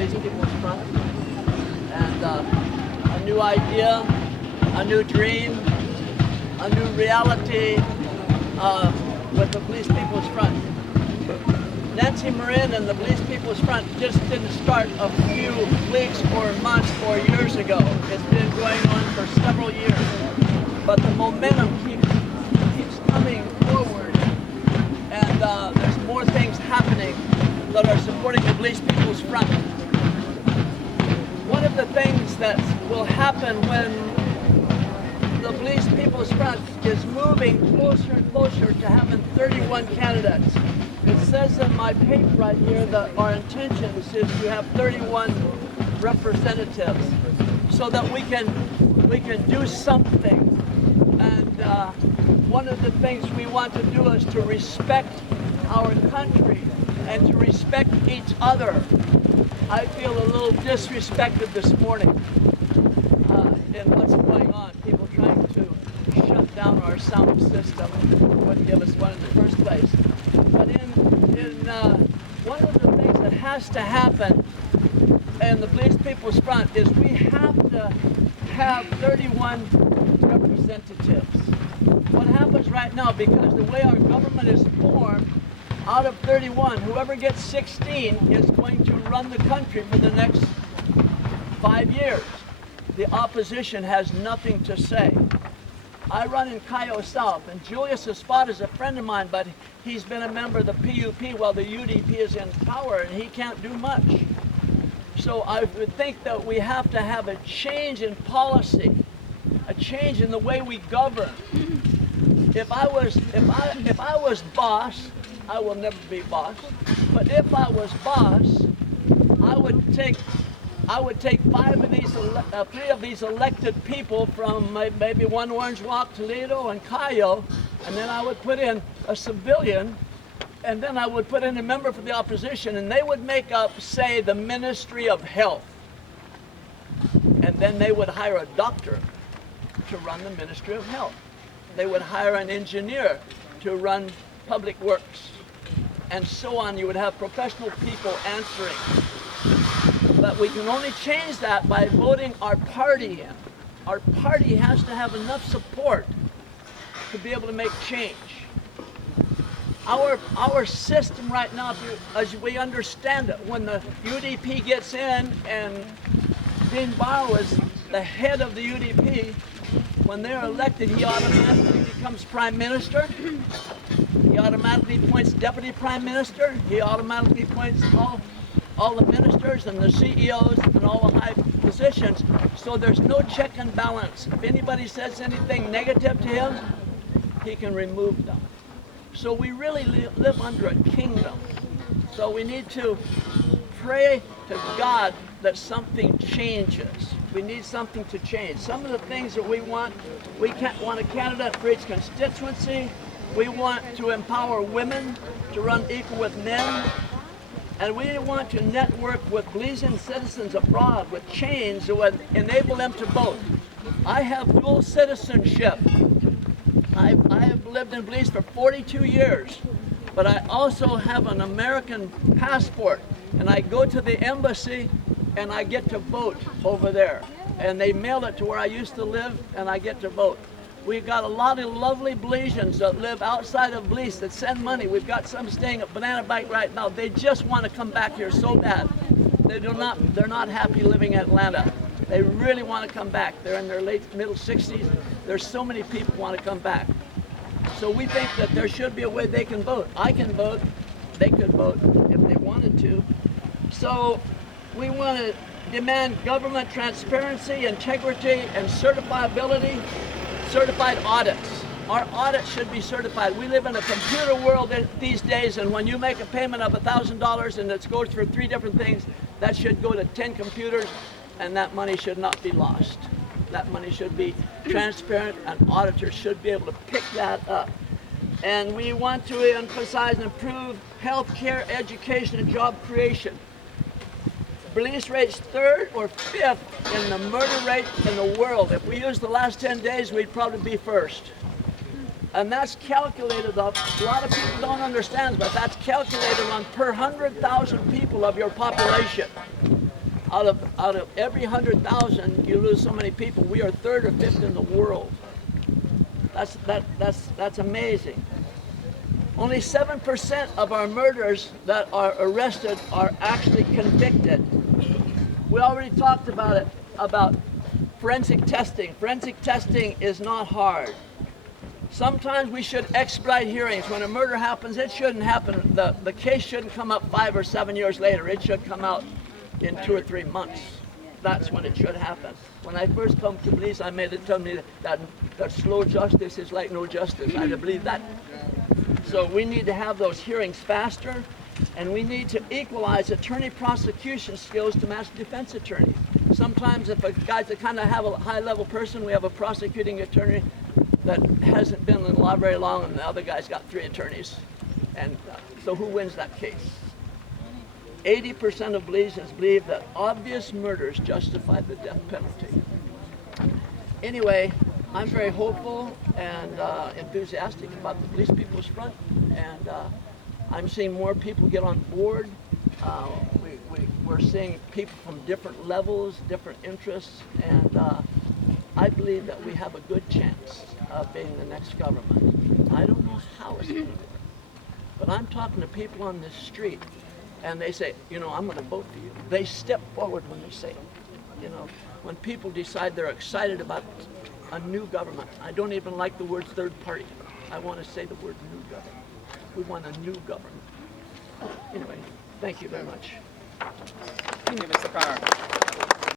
Belize People's Front. And a new idea, a new dream, a new reality with the Belize People's Front. Nancy Marin and the Belize People's Front just didn't start a few weeks or months or years ago. It's been going on for several years. But the momentum keeps coming forward, and there's more things happening that are supporting the Belize People's Front. One of the things that will happen when the Belize People's Front is moving closer and closer to having 31 candidates. It says in my paper right here that our intentions is to have 31 representatives so that we can do something. And one of the things we want to do is to respect our country and to respect each other. I feel a little disrespected this morning in what's going on. People trying to shut down our sound system wouldn't give us one in the first place. But one of the things that has to happen in the Belize People's Front is we have to have 31 representatives. What happens right now, because the way our government is formed, out of 31, whoever gets 16 is going to run the country for the next 5 years. The opposition has nothing to say. I run in Cayo South, and Julius Espada is a friend of mine, but he's been a member of the PUP while the UDP is in power, and he can't do much. So I would think that we have to have a change in policy, a change in the way we govern. If I was boss, I will never be boss. But if I was boss, I would take 3 of these elected people from maybe one Orange Walk, Toledo, and Cayo, and then I would put in a civilian, and then I would put in a member for the opposition, and they would make up, say, the Ministry of Health. And then they would hire a doctor to run the Ministry of Health. They would hire an engineer to run Public Works, and so on. You would have professional people answering. But we can only change that by voting our party in. Our party has to have enough support to be able to make change. Our system right now, as we understand it, when the UDP gets in and Dean Barrow is the head of the UDP, when they're elected, he automatically becomes Prime Minister. He automatically appoints Deputy Prime Minister. He automatically appoints all the ministers and the CEOs and all the high positions. So there's no check and balance. If anybody says anything negative to him, he can remove them. So we really live under a kingdom. So we need to pray to God that something changes. We need something to change. Some of the things that we want a candidate for each constituency. We want to empower women to run equal with men. And we want to network with Belizean citizens abroad with chains that would enable them to vote. I have dual citizenship. I have lived in Belize for 42 years, but I also have an American passport, and I go to the embassy and I get to vote over there. And they mail it to where I used to live, and I get to vote. We've got a lot of lovely Belizeans that live outside of Belize that send money. We've got some staying at Banana Bank right now. They just want to come back here so bad. They're not happy living in Atlanta. They really want to come back. They're in their middle 60s. There's so many people want to come back. So we think that there should be a way they can vote. I can vote. They could vote if they wanted to. So we want to demand government transparency, integrity, and certifiability. Certified audits. Our audits should be certified. We live in a computer world these days, and when you make a payment of $1,000 and it goes for 3 different things, that should go to 10 computers, and that money should not be lost. That money should be transparent, and auditors should be able to pick that up. And we want to emphasize and improve health care, education, and job creation. Belize rates 3rd or 5th in the murder rate in the world. If we use the last 10 days, we'd probably be 1st. And that's calculated up. A lot of people don't understand, but that's calculated on per 100,000 people of your population. Out of every 100,000, you lose so many people. We are third or fifth in the world. That's amazing. Only 7% of our murders that are arrested are actually convicted. We already talked about it, about forensic testing. Forensic testing is not hard. Sometimes we should expedite hearings. When a murder happens, it shouldn't happen. The case shouldn't come up 5 or 7 years later. It should come out in 2 or 3 months. That's when it should happen. When I first come to Belize, I made it tell me that slow justice is like no justice. I believe that. So we need to have those hearings faster, and we need to equalize attorney prosecution skills to match defense attorney. Sometimes if a guy's a kind of have a high-level person, we have a prosecuting attorney that hasn't been in the law very long, and the other guy's got 3 attorneys. And so who wins that case? 80% of Belizeans believe that obvious murders justify the death penalty. Anyway, I'm very hopeful and enthusiastic about the Police People's Front, and I'm seeing more people get on board. We're seeing people from different levels, different interests, and I believe that we have a good chance of being the next government. I don't know how it's going to work, but I'm talking to people on this street, and they say, I'm going to vote for you. They step forward when they say it. When people decide they're excited about a new government. I don't even like the word third party. I want to say the word new government. We want a new government. Anyway, thank you very much. Thank you, Mr. Carr.